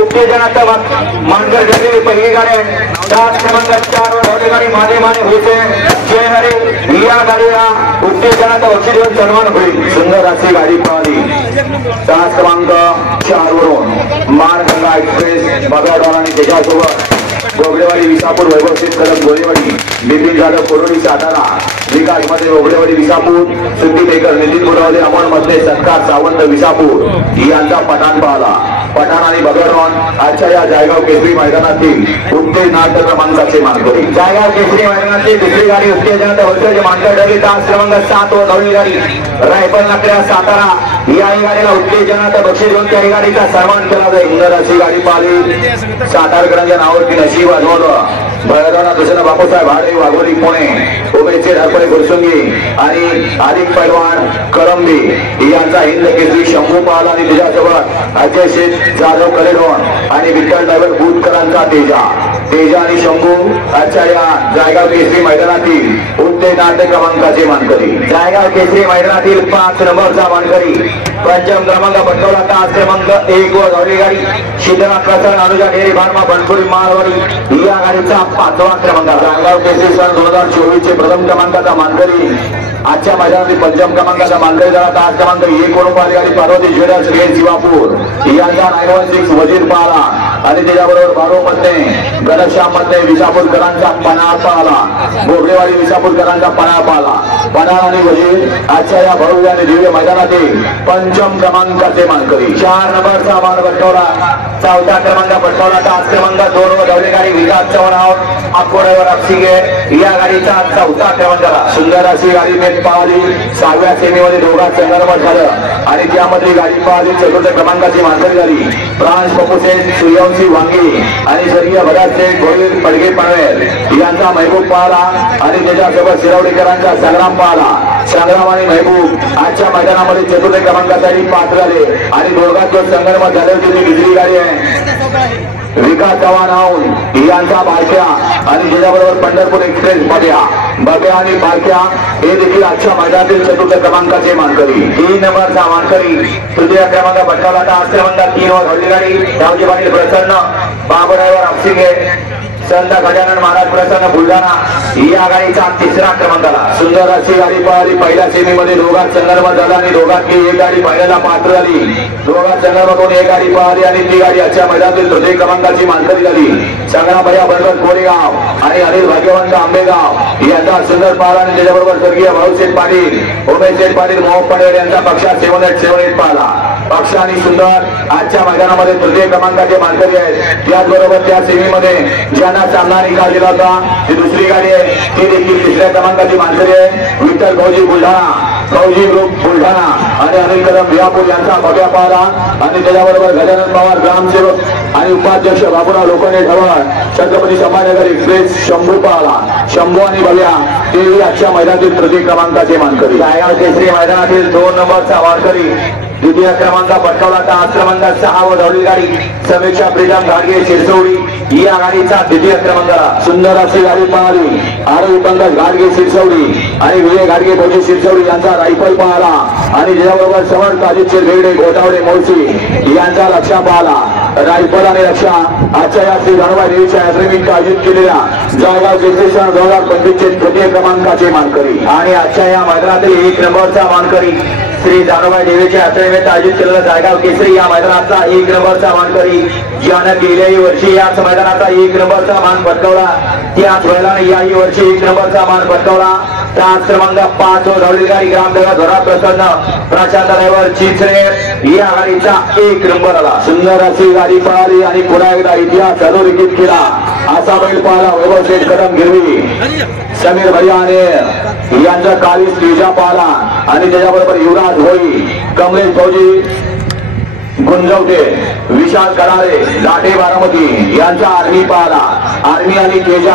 उत्तेजनाचा मानकर ठरलेली पहिली गाडी आहे 10 क्रमांक 4 वर धावली गाडी माने माने होते जय हरी या गाडीला उत्तेजनाचा बक्षीस देऊन सन्मान होईल सुंदर अशी गाडी पळाली 10 क्रमांक 4 वरून मानगंगा एक्सप्रेस बगाडवाला आणि त्याच्यासोबत गोगडेवाडी विसापूर वैभव शेठ कदम गोलेवाडी बिपिन जाधव कोरोडी सातारा विकास मध्ये गोगडेवाडी विसापूर सुट्टी मेकर नितीन मुरावले अमोल मध्ये सत्कार सावंत विसापूर यांचा पठाण पाहला पठाण आणि बगडवान आजच्या या जायगाव केसरी मैदानातील उत्तेज नाट्य क्रमांकाचे मानकरी जायगाव केसरी मैदानातील दुसरी गाडी उत्तेजनाच्या वर्षाचे मानकर ठरली 10 क्रमांक 7 वर धावली गाडी रायफल नाकड्या सातारा या गाडीला उत्तेजनाचा बक्षीस देऊन त्या गाडीचा सन्मान केला जाईल सुंदर अशी गाडी पाहिली सातारकरांच्या नावावरती नशीब आजवलं भरदाना दुसरा बापूसाहेब भाडे वाघोली पुणे उमेशचे धरपडे गुरसुंगी आणि आदिक पैलवान करंबी यांचा हिंद केसरी शंभू पाहला आणि त्याच्यासोबत अजय शेठ जाधव कलेडोन आणि विठ्ठल ड्रायव्हर बुधकरांचा तेजा आणि शंभू आजच्या या जायगाव केसरी मैदानातील उत्तेज नाट्य क्रमांकाचे मानकरी जायगाव केसरी मैदानातील 5 नंबरचा मानकरी पंचम क्रमांक पटकावला 10 क्रमांक 1 वर धावली गाडी शीतनाथ प्रसन्न अनुजा डेरी बारमा बनपुरी माळवाडी या गाडीचा 5वा क्रमांक जायगाव केसरी सन 2024 चे प्रथम क्रमांकाचा मानकरी आजच्या मैदानातील पंचम क्रमांकाचा मानकरी झाला 10 क्रमांक 1 वरून पाहिली गाडी पार्वती ज्वेलर्स गेट शिवापूर यांचा 916 वजीर पाहला आणि त्याच्याबरोबर 12 मध्ये घनश्याम मध्ये विसापूरकरांचा पणाळ पाहला गोगडेवाडी विसापूरकरांचा पणाळ पाहला पणाळ आणि वजीर आजच्या या भव्य आणि दिव्य मैदानातील पंचम क्रमांकाचे मानकरी 4 नंबरचा मान पटकावला 4था क्रमांक पटकावला 10 क्रमांक 2 वर धावली गाडी विकास चव्हाण अकोड्यावर अपसिगे या गाडीचा 4था क्रमांक झाला सुंदर अशी गाडी मेट पाहिली 6व्या सेमीमध्ये दोघात संघर्ष झालं आणि त्यामध्ये गाडी पाहिली 4थ्या क्रमांकाची मानकरी झाली प्रांश पपुसेठ सूर्यवंशी वांगी आणि स्वर्गीय भरत शेठ गोविंद पडगे पनवेल यांचा महबूब पाहला आणि त्याच्यासोबत शिरवडीकरांचा संग्राम पाहला संग्राम आणि महबूब आजच्या मैदानामध्ये 4थ्या क्रमांकासाठी पात्र झाले आणि दोघात जो संघर्ष झाले होते ती दुसरी गाडी आहे विकास चव्हाण यांचा बारक्या आणि त्याच्याबरोबर पंढरपूर एक्सप्रेस बग्या आणि बारक्या हे देखील आजच्या मैदानातील 4थ्या क्रमांकाचे मानकरी 3 नंबरचा मानकरी तृतीय क्रमांक पटकावला 10 क्रमांक 3 वर धावली गाडी रावजी पाटील प्रसन्न बाबुरायवर अपसिंगे संत गजानन महाराज प्रसन्न बुलढाणा या गाडीचा 3रा क्रमांकाला सुंदर अशी गाडी पळाली पहिल्या सेमीमध्ये दोघात संघर्ष झाला आणि दोघात एक गाडी पहिल्याला पात्र झाली दोघात संघर्षातून एक गाडी पळाली आणि ती गाडी आजच्या मैदानातील 3ऱ्या क्रमांकाची मानकरी झाली संग्रामभैया बंडर कोरेगाव आणि अनिल भाग्यवंत आंबेगाव यांचा सुंदर पाहला आणि त्याच्याबरोबर स्वर्गीय भाऊसेठ पाटील उमेश शेठ पाटील मोहम्मद पटेल यांचा पक्षा 7-8 पाहला पक्ष आणि सुंदर आजच्या मैदानामध्ये 3ऱ्या क्रमांकाचे मानकरी आहेत त्याचबरोबर त्या सेमीमध्ये ज्यांना सामना निकाल दिला होता ती दुसरी गाडी आहे ती देखील 3ऱ्या क्रमांकाची मानकरी आहे विठ्ठल भाऊजी बुलढाणा भाऊजी ग्रुप बुलढाणा आणि अनिल कदम भियापूर यांचा भव्य पाहला आणि त्याच्याबरोबर गजानन पवार ग्रामसेवक आणि उपाध्यक्ष बाबूराव लोखंडे ढवळ छत्रपती संभाजीनगर एक्सप्रेस शंभू पाहला शंभू आणि भव्या ते आजच्या मैदानातील 3ऱ्या क्रमांकाचे मानकरी जायगाव केसरी मैदानातील 2 नंबरचा मानकरी द्वितीय क्रमांक पटकावला 10 क्रमांक 6 वर धावली गाडी समीक्षा प्रीतम घाडगे शिरसवडी या गाडीचा 2य क्रमांकाला सुंदर अशी गाडी पळाली आरोग्य पंकज घाडगे शिरसवडी आणि विजय घाडगे भोजी शिरसवडी यांचा रायफल पाहला आणि त्याच्याबरोबर समर्थ आदित्य बेगडे गोटावडे मोळशी यांचा लक्ष्य पाहला रायफल आणि रक्षा आजच्या या श्री गणबाई देवीच्या यात्रेनिमित्त आयोजित केलेल्या जायगाव केसरी सन 2025 चे 3य क्रमांकाचे मानकरी आणि आजच्या या मैदानातील 1 नंबरचा मानकरी श्री जानोबाई देवीच्या यात्रेनिमित्त आयोजित केलेला जायगाव केसरी या मैदानाचा 1 नंबरचा मानकरी ज्यानं गेल्याही वर्षी याच मैदानाचा 1 नंबरचा मान पटकावला त्याच वेळेला याही वर्षी 1 नंबरचा मान पटकावला 5 क्रमांक 5 वर धावली गाडी ग्रामदेवता धोरा प्रसन्न प्रशांत ड्रायव्हर चिंचणे या गाडीचा 1 नंबर आला सुंदर अशी गाडी पळाली आणि पुन्हा एकदा इतिहास अधोरेखित केला असा बैल पाहला वैभव शेठ कदम गिरवी समीर भैयाने यांचा कालीस तेजा पाहला आणि त्याच्याबरोबर युवराज होई कमलेश फौजी गुंजवते विशाल करारे लाटे बारामती यांचा आर्मी पाहला आर्मी आणि तेजा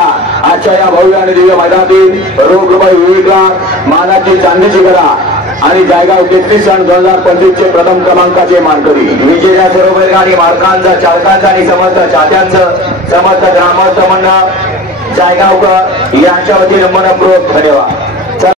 आजच्या या भव्य आणि दिव्य मैदानातील रोख रुपये 1 लाख मानाची चांदीची गदा आणि जायगाव केसरी सन 2025 चे प्रथम क्रमांकाचे मानकरी विजया सर्व बैलगाडी मालकांचा चालकांचा आणि समस्त चाहत्यांचं समस्त ग्रामस्थ मंडळ जायगावकर यांच्या वतीने मनपूर्वक धन्यवाद।